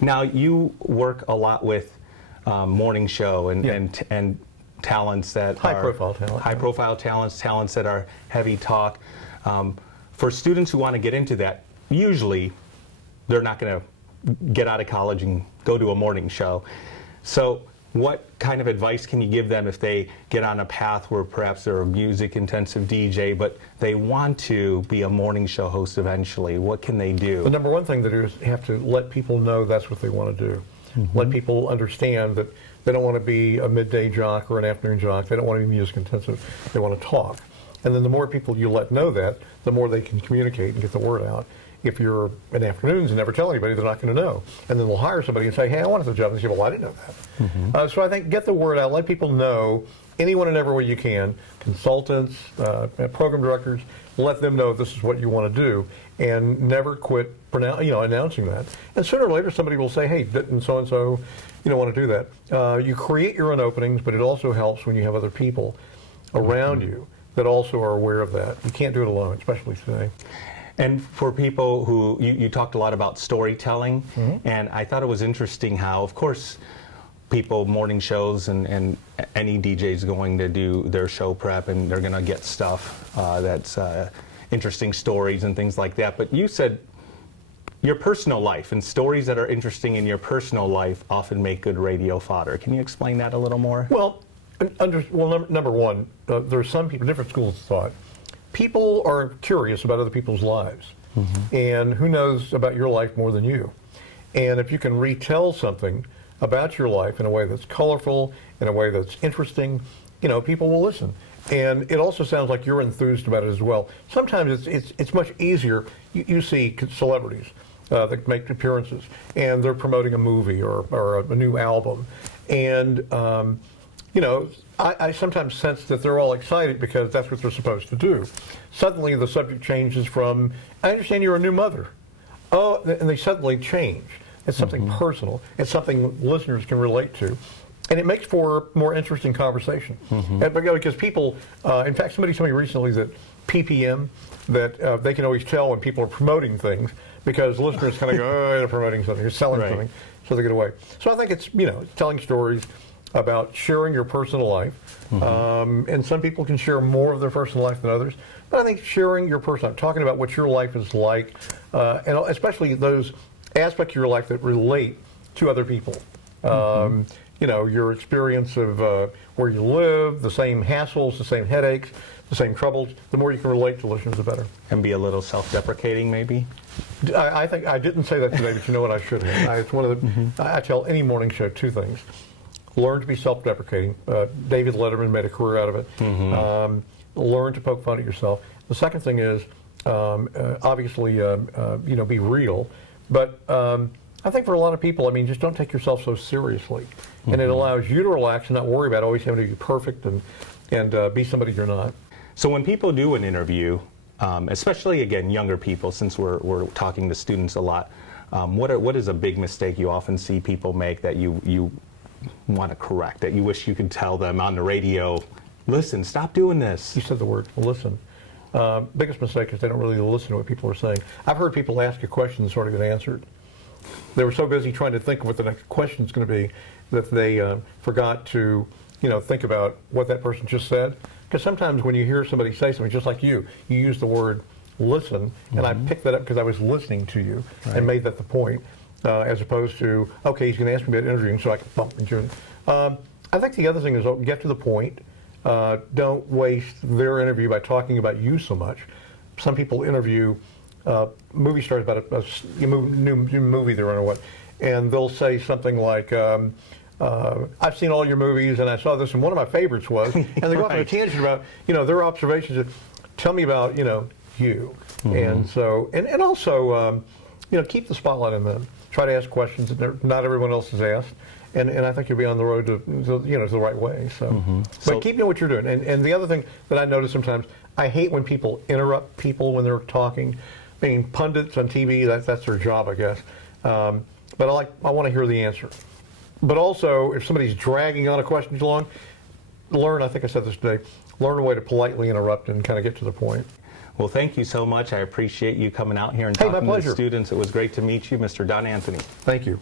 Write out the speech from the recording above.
Now, you work a lot with morning show and talents that high-profile talents that are heavy talk. For students who want to get into that, usually they're not going to get out of college and go to a morning show. So what kind of advice can you give them if they get on a path where perhaps they're a music-intensive DJ, but they want to be a morning show host eventually? What can they do? The number one thing to do is have to let people know that's what they want to do. Let people understand that they don't want to be a midday jock or an afternoon jock. They don't want to be music-intensive. They want to talk. And then the more people you let know that, the more they can communicate and get the word out. If you're in afternoons and never tell anybody, they're not going to know. And then they'll hire somebody and say, hey, I wanted the job. And they say, well, I didn't know that. So I think get the word out. Let people know, anyone and every way you can, consultants, program directors, let them know this is what you want to do. And never quit announcing that. And sooner or later, somebody will say, hey, didn't so-and-so want to do that. You create your own openings, but it also helps when you have other people around you that also are aware of that. You can't do it alone, especially today. And for people who, you talked a lot about storytelling, and I thought it was interesting how, of course, morning shows and any DJ is going to do their show prep and they're going to get stuff that's interesting stories and things like that. But you said your personal life and stories that are interesting in your personal life often make good radio fodder. Can you explain that a little more? Well, number one, there are some people, different schools of thought. People are curious about other people's lives, and who knows about your life more than you? And if you can retell something about your life in a way that's colorful, in a way that's interesting, people will listen. And it also sounds like you're enthused about it as well. Sometimes it's much easier. You see celebrities that make appearances, and they're promoting a movie or a new album, and I sometimes sense that they're all excited because that's what they're supposed to do. Suddenly the subject changes from, I understand you're a new mother. Oh, and they suddenly change. It's something personal. It's something listeners can relate to. And it makes for more interesting conversation. Because people, in fact, somebody told me recently that PPM, that they can always tell when people are promoting things because listeners kind of go, oh, they're promoting something, you're selling something, so they get away. So I think it's, telling stories about sharing your personal life. And some people can share more of their personal life than others. But I think sharing your personal life, talking about what your life is like, and especially those aspects of your life that relate to other people. Your experience of where you live, the same hassles, the same headaches, the same troubles, the more you can relate to listeners, the better. And be a little self-deprecating, maybe? I think I didn't say that today, but you know what, I should have. It's one of the, I tell any morning show two things. Learn to be self-deprecating. David Letterman made a career out of it. Learn to poke fun at yourself. The second thing is, obviously, be real. But I think for a lot of people, just don't take yourself so seriously. And it allows you to relax and not worry about always having to be perfect and be somebody you're not. So when people do an interview, especially, again, younger people, since we're talking to students a lot, what is a big mistake you often see people make that you want to correct, that you wish you could tell them on the radio, listen, stop doing this? You said the word, listen. Biggest mistake is they don't really listen to what people are saying. I've heard people ask a question that's already been answered. They were so busy trying to think of what the next question is going to be that they forgot to, think about what that person just said. Because sometimes when you hear somebody say something, just like you use the word listen, and I picked that up because I was listening to you and made that the point. As opposed to, okay, he's going to ask me about interviewing, so I can bump into him. I think the other thing is get to the point. Don't waste their interview by talking about you so much. Some people interview movie stars about a new movie they're in or what, and they'll say something like, I've seen all your movies and I saw this, and one of my favorites was, and they go off on a tangent about, their observations. Tell me about, you. And so, and also, keep the spotlight on them. Try to ask questions that not everyone else has asked, and I think you'll be on the road to the right way. So, but keep doing what you're doing. And the other thing that I notice sometimes, I hate when people interrupt people when they're talking. Being pundits on TV, that's their job, I guess. But I want to hear the answer. But also, if somebody's dragging on a question too long, I think I said this today, learn a way to politely interrupt and kind of get to the point. Well, thank you so much. I appreciate you coming out here and talking to the students. It was great to meet you, Mr. Don Anthony. Thank you.